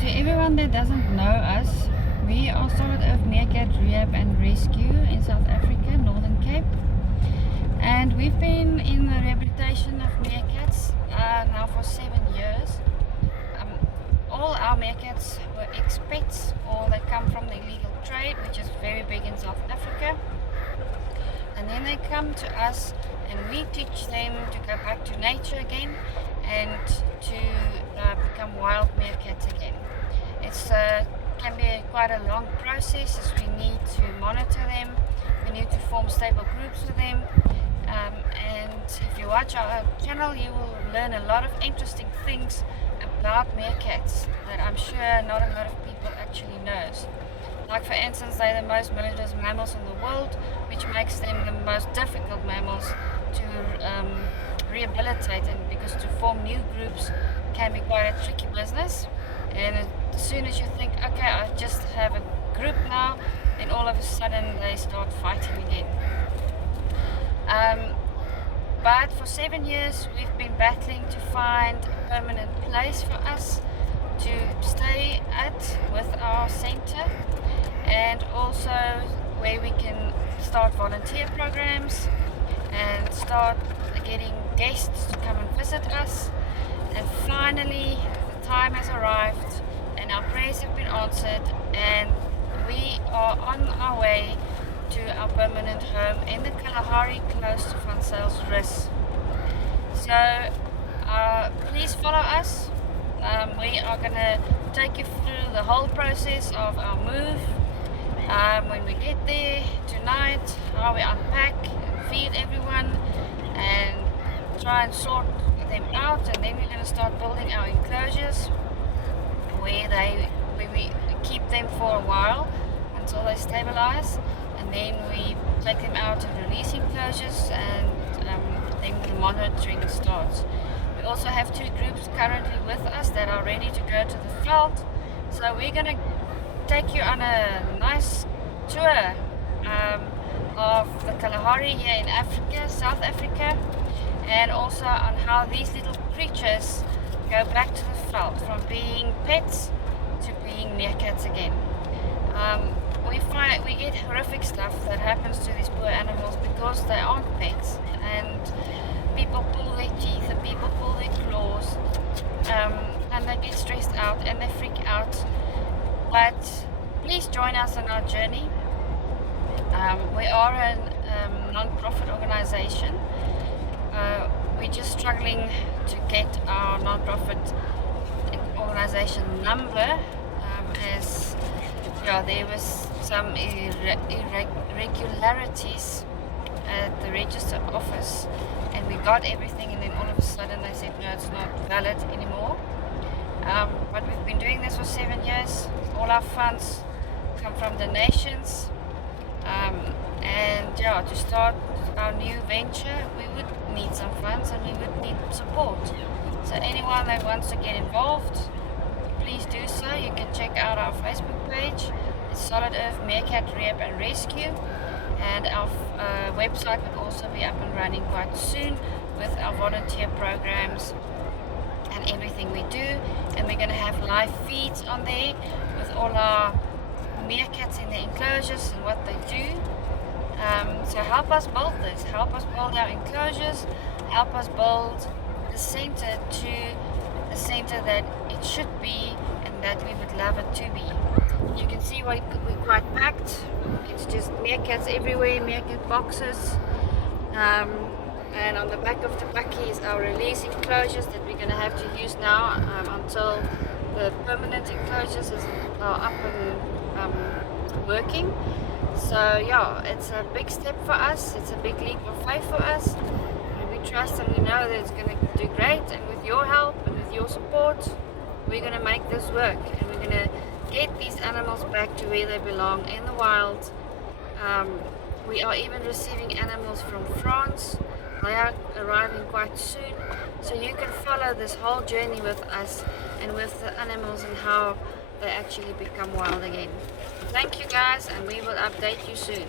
to everyone that doesn't know us, we are Solidearth Meerkat Rehab and Rescue in South Africa, Northern Cape. And we've been in the rehabilitation of meerkats now for 7 years. All our meerkats were expats, or they come from the illegal trade, which is very big in South Africa. And then they come to us and we teach them to go back to nature again and to become wild meerkats again. It's can be quite a long process, as we need to monitor them, we need to form stable groups with them, and if you watch our channel you will learn a lot of interesting things about meerkats that I'm sure not a lot of people actually knows. Like for instance, they're the most malicious mammals in the world, which makes them the most difficult mammals to rehabilitate, and because to form new groups can be quite a tricky business. And as soon as you think, okay, I just have a group now, then all of a sudden they start fighting again. But for 7 years we've been battling to find a permanent place for us to stay at with our center, and also where we can start volunteer programs and start getting guests to come and visit us. And finally the time has arrived and our prayers have been answered, and we are on our way to our permanent home in the Kalahari, close to Van Zyls. So please follow us. We are going to take you through the whole process of our move. When we get there tonight, how we unpack and feed everyone and try and sort them out, and then we're going to start building our enclosures where we keep them for a while until they stabilize, and then we take them out and release enclosures, and then the monitoring starts. We also have 2 groups currently with us that are ready to go to the veld, so we're going to take you on a nice tour of the Kalahari here in Africa, South Africa, and also on how these little creatures go back to the veld from being pets to being meerkats again. We get horrific stuff that happens to these poor animals because they aren't pets, and people pull their teeth and people pull their claws, and they get stressed out and they freak out. But please join us on our journey. We are a non-profit organization. We're just struggling to get our non-profit organization number, as there was some irregularities at the register office, and we got everything, and then all of a sudden they said no, it's not valid anymore. But we've been doing this for 7 years. All our funds come from donations, and to start our new venture we would need some funds and we would need support. So anyone that wants to get involved, please do so. You can check out our Facebook page. It's Solidearth Meerkat Rehab and Rescue, and our website will also be up and running quite soon with our volunteer programs and everything we do. And we're going to have live feeds on there with all our meerkats in the enclosures and what they do. So help us build this, help us build our enclosures, help us build the center to the center that it should be and that we would love it to be. You can see we're quite packed. It's just meerkats everywhere, meerkat boxes, and on the back of the bakkie is our release enclosures that we're going to have to use now until the permanent enclosures are up and working. So it's a big step for us, it's a big leap of faith for us, and we trust and we know that it's going to do great, and with your help and with your support we're going to make this work, and we're going to get these animals back to where they belong, in the wild. We are even receiving animals from France. They are arriving quite soon, so you can follow this whole journey with us and with the animals and how they actually become wild again. Thank you guys, and we will update you soon.